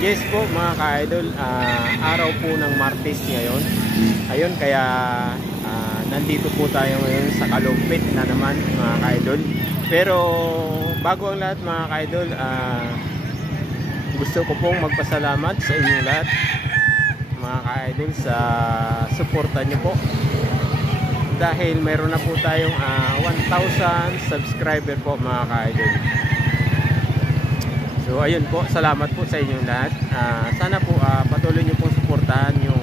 Yes po mga ka-idol, araw po ng Martes ngayon. Ayun, kaya nandito po tayo ngayon sa Kalumpit na naman mga ka-idol. Pero bago ang lahat mga ka-idol, gusto ko pong magpasalamat sa inyo lahat mga ka-idol sa suporta nyo po. Dahil mayroon na po tayong 1,000 subscriber po mga ka-idol. So ayun po, salamat po sa inyong lahat. Sana po patuloy nyo pong suportahan yung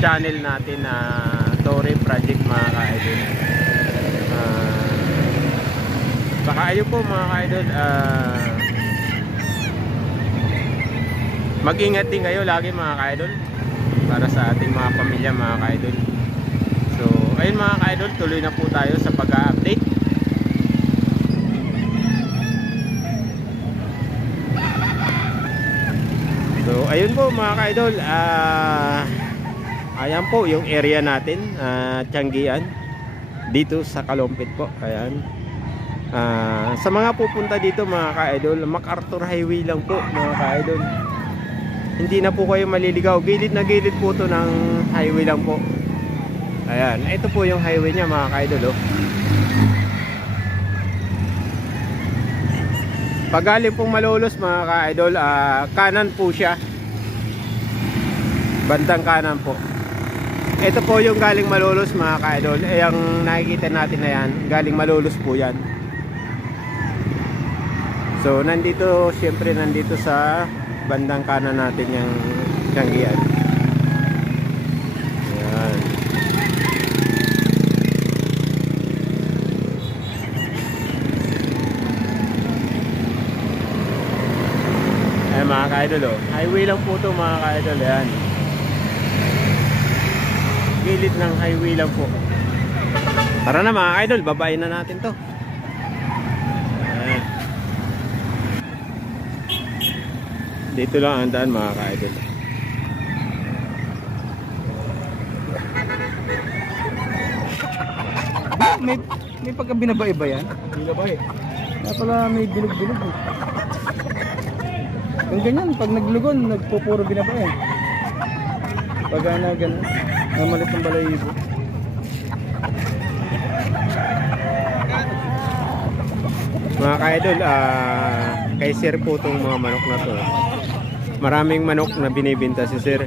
channel natin na Torre Project mga ka-idol. Baka ayun po mga ka-idol, mag-ingat din kayo lagi mga ka-idol para sa ating mga pamilya mga ka-idol. So ayun mga ka-idol, tuloy na po tayo sa pag-update. So ayun po mga ka-idol, ayan po yung area natin, Tianggian dito sa Kalumpit po. Ayan, sa mga pupunta dito mga ka-idol, MacArthur Highway lang po mga ka-idol. Hindi na po kayo maliligaw, gilid na gilid po to ng highway lang po. Ayan, ito po yung highway nya mga ka-idol, oh. Pag galing pong Malolos mga ka-idol, kanan po siya, bandang kanan po. Ito po yung galing Malolos mga ka-idol. Yung nakikita natin na yan, galing Malolos po yan. So nandito, syempre nandito sa bandang kanan natin yung Tianggian. Ayan. Mga ka-idol, oh. Highway lang po ito mga ka-idol. Yan, gilid ng highway lang po. Tara na mga ka-idol, babayin na natin to. Ayan. Dito lang ang daan mga ka-idol. May pagka binabae ba yan? Binabae. Kaya pala may bilog-bilog eh. Kung ganyan, pag naglugon, nagpupuro binabae. Pag na ganun, namalit ng balayibo. Mga ka-idol, kay sir po itong mga manok na to. Maraming manok na binibinta si sir.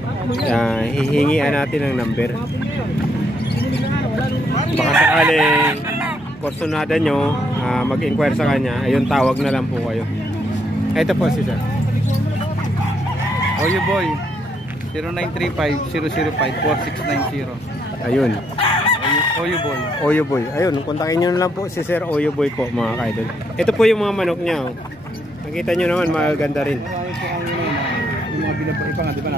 Hihingian natin ang number. Baka sakaling personada nyo, mag-inquire sa kanya, ayun, tawag na lang po kayo. Ito po si sir. Oyo Boy 0935-005-4690. Ayun, Oyo Boy. Oyo Boy. Ayun, kontakin nyo na lang po si Sir Oyo Boy po mga ka-idol. Ito po yung mga manok niya, oh. Nakita nyo naman, maganda rin. Marami po ang yung mga binabae pa nga, di ba?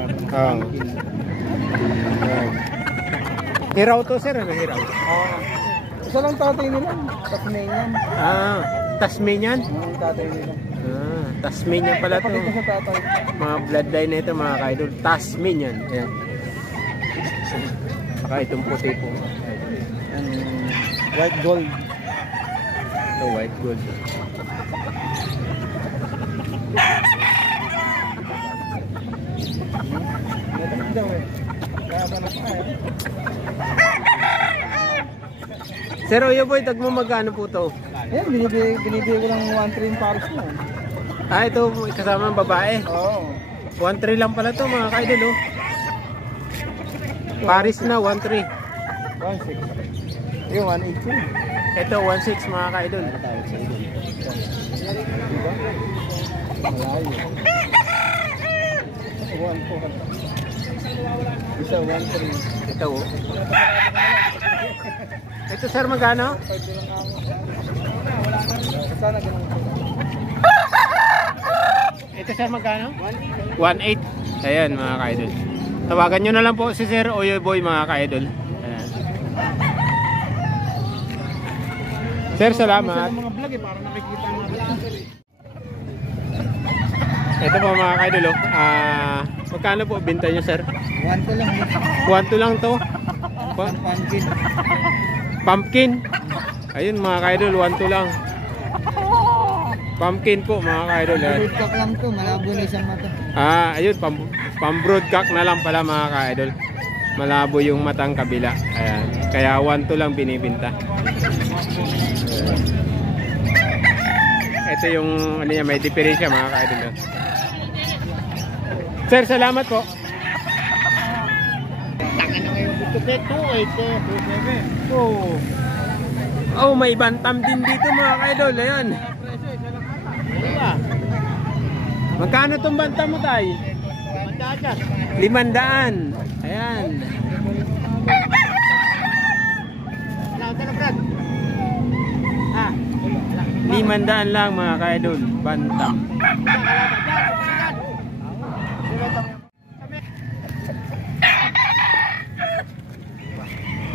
Hiraw to sir, ano hiraw? Isa lang tatay nila, Tasmanian. Tasmanian? Ang tatay nila. Tasmanian pala to. Pakita sa tatay. Mga bloodline na ito mga ka-idol. Tasmanian. Ayan. Saka itong puti po. White gold. Ito white gold. Sir Oyo Boy, tag mo magkano po to? Ayan, binibigay ko ng 1-3 yung pares mo. Ito kasama ng babae. Oo. 1-3 lang pala to mga ka-idol, oh. Paris na 1-3. 1-6. Yung 1-8. Ito 1-6 mga ka-idol. Malayo. 1-4. Isa 1-3. Ito, oh. Ito sir, magkano? Sana ganun. Ito sir, magkano? 1.8. Ayan mga ka-idol. Tawagan nyo na lang po si Sir Oyo Boy mga ka-idol. Ayan. Sir, salamat. Mga vlog eh, para nakikita natin. Ito po mga ka-idol, oh. Magkano po binta nyo sir? 1-2 lang. 1-2 lang to. Pumpkin. Pumpkin. Ayun mga ka-idol, 1-2 lang. Pumpkin po mga ka-idol. Ayan. Broodcock lang to, malabo na isang mata. Ayun, pam-broodcock na lang pala mga ka-idol. Malabo yung matang kabila. Ayan. Kaya 1-2 lang binibinta. Ito yung ano niya, may diferensya mga ka-idol. Sir, salamat po. Oh, may bantam din dito mga ka-idol. Ayan. Magkano tong bantam mo, tay? 500. Ayan. 500 lang mga ka-idol, bantam.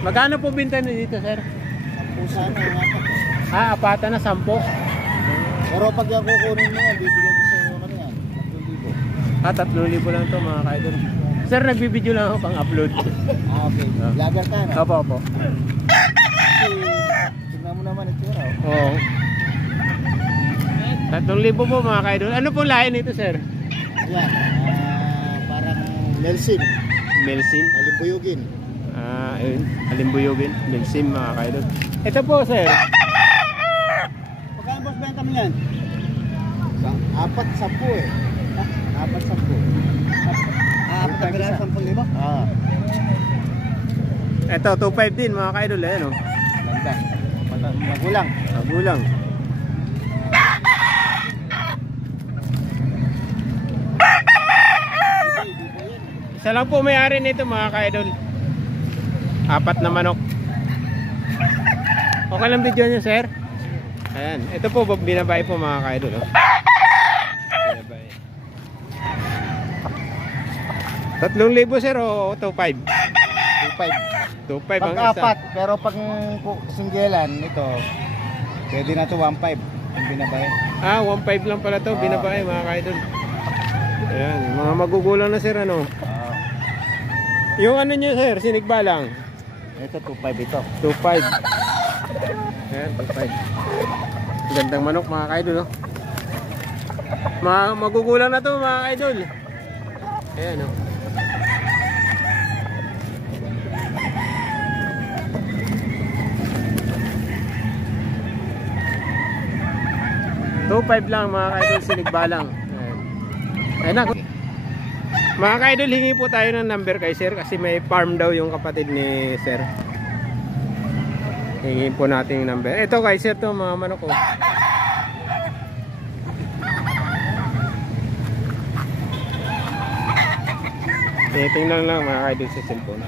Magkano po binta nyo dito, sir? 10 Apata na 10. Pero pag yung kukunin mo yan, bibigyan ko sa iyo kanina. 3,000 lang to mga ka-idol. Sir, nagbibideo lang ako pang-upload. Okay. Vlogger ka na? Opo, opo. Kasi, tignan mo naman ito. Oo. 3,000 po mga ka-idol. Ano po lahi nito, sir? Yan. Parang Melsim. Melsin. Alimbuyugin. Ayun. Alimbuyugin. Melsin mga ka-idol. Ito po, sir. Pagkaan boss benta mo yan? 4-10 eh. 4-10. 10,000? Ito, 2,500 din mga ka-idol. Ayan o. Ganda. Magulang. Magulang. Isa lang po may-ari nito mga ka-idol. 4 na manok. Okay lang video nyo, sir. Ayan. Ito po, binabay po mga ka-idol. Oh. Binabay. 3,000 sir o 2,500? 2.5. 2,500 ang Pag isa. 4, pero pag singgelan, ito, pwede na to 1.5 yung binabay. 1,500 lang pala to, binabay mga ka-idol. Ayan, mga magugulang na sir ano. Yung ano nyo sir, sinigbalang? Ito 2.5 ito. 2,500. Ayan, 2,500. Gandang manok mga ka-idol. Oh. Magugulang na to mga ka-idol. Ayan o. 2,500 lang mga ka-idol, sinigbalang. Ayan na. Mga ka-idol, hingi po tayo ng number kay sir kasi may farm daw yung kapatid ni sir. Hingi po natin yung number. Ito kay sir to mga manok ko. Tingnan lang mga ka-idol sa cellphone.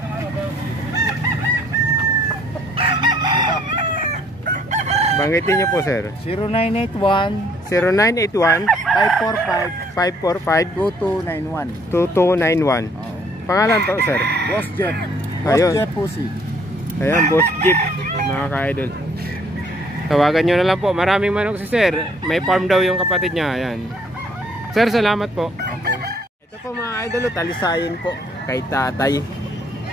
Banggitin niyo po sir. 0981 0981 545 545 2291. 2291. Pangalan po sir? Boss Jeff. Boss Ayun. Jeff Pussy. Ayan, Boss Jeep mga ka-idol. Tawagan nyo na lang po. Maraming manok si sir. May farm daw yung kapatid niya. Ayan. Sir, salamat po. Ito po mga idol, talisayin po kay tatay.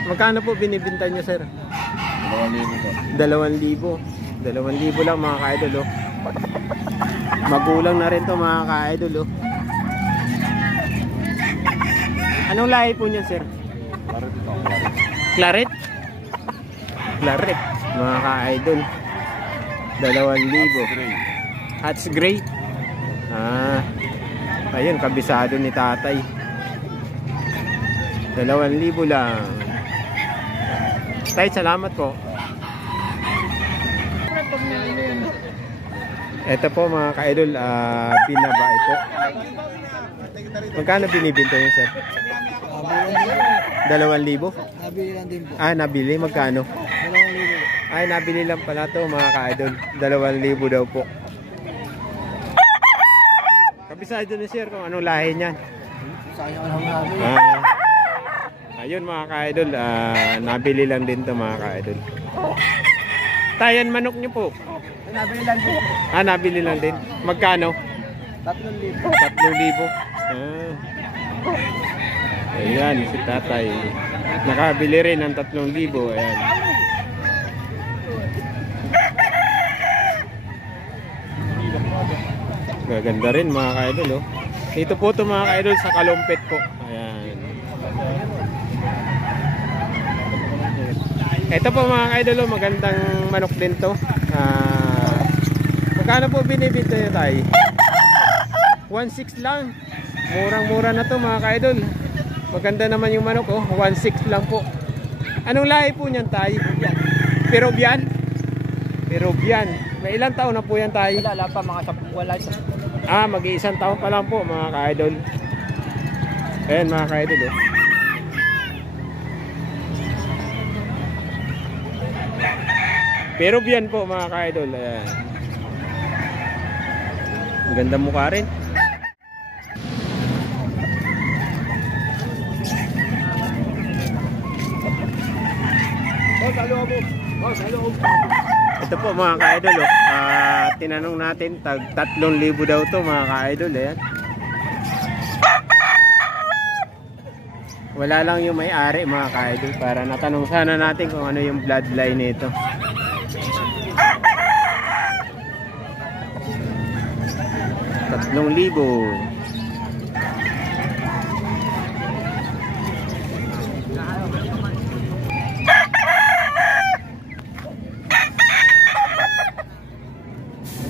Magkano po binibinta nyo sir? 2,000 lang mga ka-idol. Oh. Magulang na rin to mga ka-idol. Oh. Anong lahi po niyan sir? Claret? Claret mga ka-idol. 2,000. Hats gray. Ayun, kabisado ni tatay. 2,000 lang. Tay, salamat po. Ito po mga ka-idol, binabae po. Magkano binibinta yun sir? 2,000? Nabili lang din po. Nabili. Magkano? 2,000. Ay, nabili lang pala to mga ka-idol. 2,000 daw po. Kabisado ni sir kung anong lahi niyan. Sayang lang namin. Ayun mga ka-idol, nabili lang din to mga ka-idol. Tayan manok niyo po. Nabili lang din. Nabili lang din. Magkano? 3,000. 3,000. Ayan, si tatay. Nakabili rin ng 3,000. Ayan. Gaganda rin mga ka-idol, oh. Dito po ito mga ka-idol sa Kalumpit po. Ayan. Ito po mga ka-idol, oh, magandang manok din to. Magkano po binibenta nyo tayo? 1.6 lang. Murang-mura na to mga ka-idol. Maganda naman yung manok, oh. 1.6 lang po. Anong lahi po niyan tayo? Peruvian? Peruvian. May ilang taon na po yan tayo? Wala pa, mga 10 wala. Mag-iisang taon pa lang po mga ka-idol. Ayan mga ka-idol, oh. Peruvian po mga ka-idol. Ayan. Ang ganda mukha rin. Ito po mga ka-idol, oh. Tinanong natin tag 3,000 daw to mga ka-idol. Ayan. Wala lang yung may-ari mga ka-idol, para natanong sana natin kung ano yung bloodline nito. 3,000.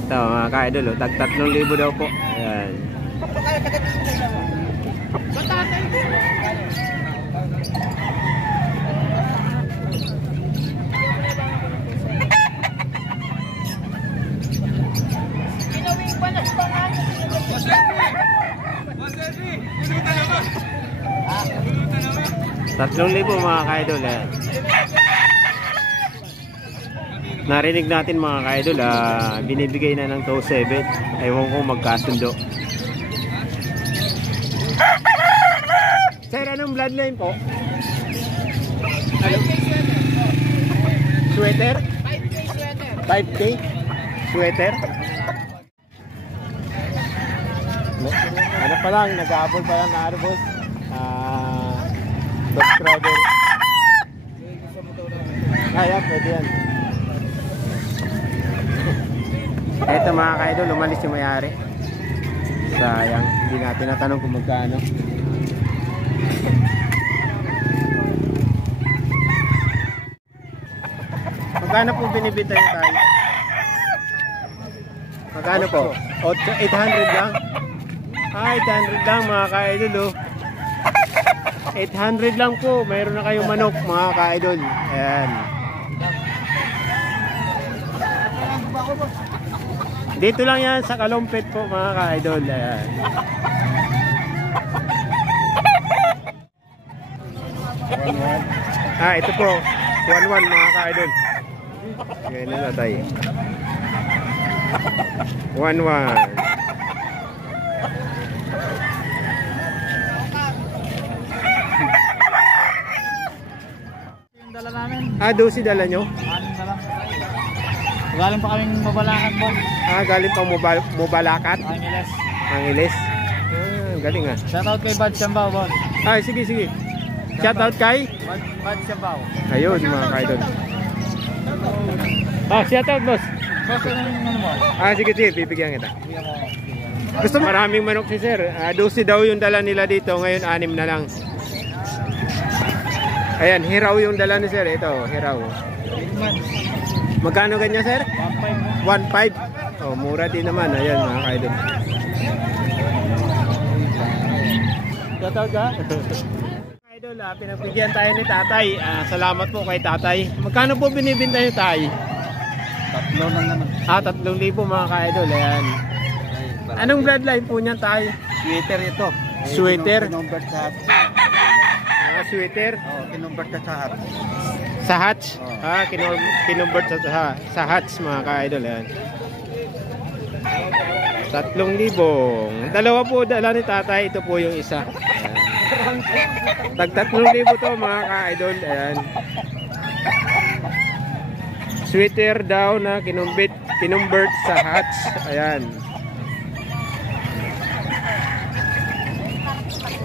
Ito mga ka-idol, oh. Tag 3,000 daw po. Ayan. Tatlong libo mga ka-idol. Narinig natin mga ka-idol, binibigay na ng 2.7. Ewan ko magkasundo. Sir, anong bloodline po? Sweater? 5K sweater? Ano pa lang, nag-aabol pa lang na ano, boss? Dog strawberry. Kaya, pwede yan. Eto mga ka-idol, umalis yung may-ari. Sayang, hindi natin natanong kung magkano. Magkano po binibenta niyo tayo? Magkano po? 800 lang? 800 lang mga ka-idol, oh. 800 lang po. Mayroon na kayong manok mga ka-idol. Ayan. Dito lang yan sa Kalumpit po mga ka-idol. Ayan. Ito po 1-1 mga ka-idol. Ganyan na tayo. 1-1. Yung dala namin. 12 dala nyo? Anim na lang. Galing pa kaming Mabalakat po. Galing pang Mubalakat? Angeles. Angeles? Galing ah. Shoutout kay Bad Siambao, boss. Sige, sige. Shoutout kay? Bad Siambao. Ayun mga ka-idol. Shoutout boss. Boss, ano mo? Sige, sige. Bibigyan kita. Gusto maraming manok si sir. 12 daw yung dala nila dito. Ngayon 6 na lang. Ayan, hiraw yung dala ni sir. Ito, hiraw. Magkano ganyan sir? 1.5. Oh, mura din naman. Ayan mga ka-idol. Shoutout ka? Idol, pinagbigyan tayo ni tatay. Salamat po kay tatay. Magkano po binibenta niyo tayo? 3 lang naman. 3,000 mga ka-idol. Ayan. Anong bloodline po niyan tayo? Sweater ito. Sweater? Kinumbert sa hatch. Sweater? Oo, kinumbert ka sa hatch. Sa hatch? Oh. Kinumbert sa hatch mga ka-idol. Ayan. 3,000. Dalawa po dala ni tatay. Ito po yung isa. Ayan. Tag 3,000 to mga ka-idol. Ayan. Sweater daw na kinumbert sa hatch. Ayan.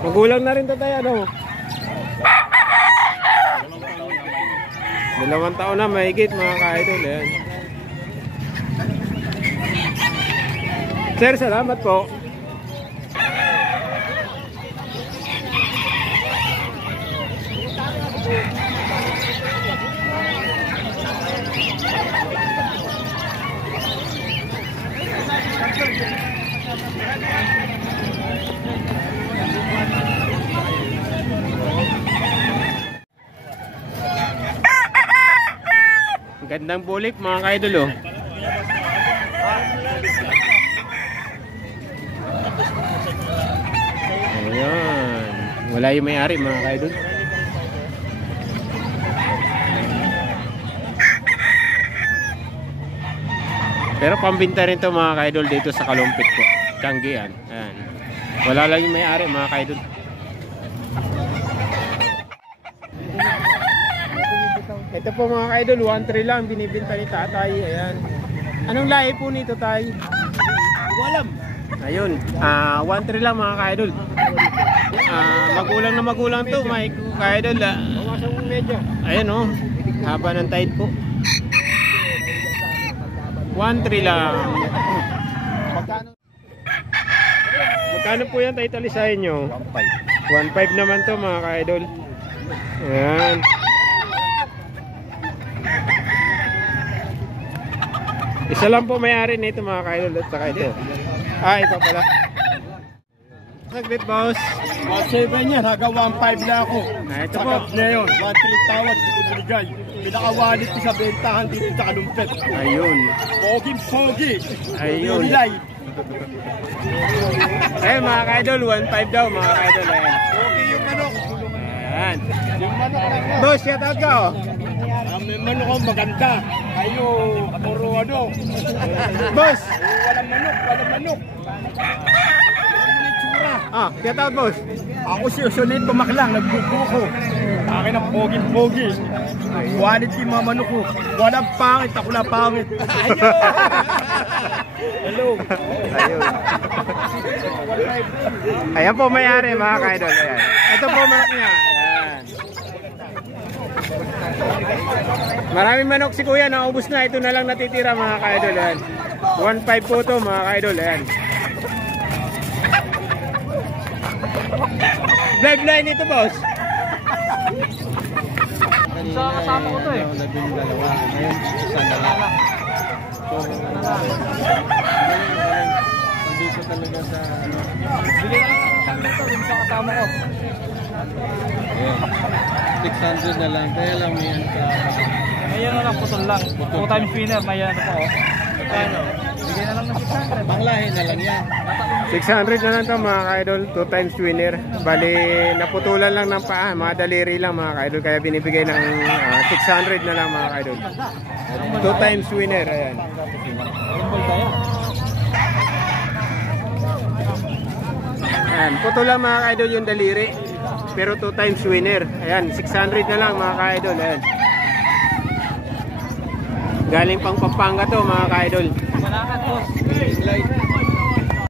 Magulang na rin tatay, ano? 2 taon na mahigit mga ka-idol. Ayan. Sir, salamat po. Gandang bulik mga ka-idol oh. Ayan. Wala yung may-ari mga ka-idol. Pero pambinta rin to mga ka-idol dito sa Kalumpit po. Tianggian. Ayan. Wala lang yung may-ari mga ka-idol. Ito po mga ka-idol, 1.3 lang binibinta ni tatay. Ayan. Anong lahi po nito tay? Walam. Ayun, 1.3 lang mga ka-idol. Magulang na magulang to mga ka-idol. Ayan oh, haba ng tide po. 1.3 lang. Magkano po yan tayo talisahin nyo? 1.5 naman to mga ka-idol. Ayan. Isa lang po may-ari nito mga ka-idol at saka ito. Ito pala. Saglit boss. 1.7 yan, hanggang 1.5 na ako. Ito po. Ngayon, 1.3 tawad, hindi ko binigay. Pinakawalit ko sa bentahan dito sa Kalumpit. Ayun. Pogi. Ayun. Nilay. Mga ka-idol, 1.5 daw mga ka-idol. Ayan. Pogi yung manok. Ayan. Yung manok lang ko. Boss, shout out ka oh. May manok ko maganda. Ayo, puro ano. Boss. Walang manok. Shout out boss. Ako si Usulit Pumaklang, nagbubuko. Akin ang pogi. Quality mga manok ko. Walang pangit, ako lang pangit. Hello. Ayun. Ayan po may-ari mga ka-idol. Ayan. Ito po manok niya. Ayan. Maraming manok si kuya, naubos na. Ito na lang natitira mga ka-idol. Ayan. 1.5 po to mga ka-idol. Ayan. Bloodline ito boss. Sa kasama ko to eh. Ngayon, isa na lang. Dito talaga sa ano. Bigyan lang ito sa kasama ko. 600 na lang. Kaya lang may yan ka. May yan na lang, putol lang. 2 times winner, may yan na po. Magkano? Bigyan na lang ng 600. Panglahi na lang yan. 600 na lang ito mga ka-idol. 2 times winner. Bali, naputulan lang ng paa. Mga daliri lang mga ka-idol. Kaya binibigay ng 600 na lang mga ka-idol. 2 times winner. Ayan. Ayan. Putol lang mga ka-idol yung daliri. Pero 2 times winner. Ayan. 600 na lang mga ka-idol. Ayan. Galing pang Pampanga to mga ka-idol. Malakat boss.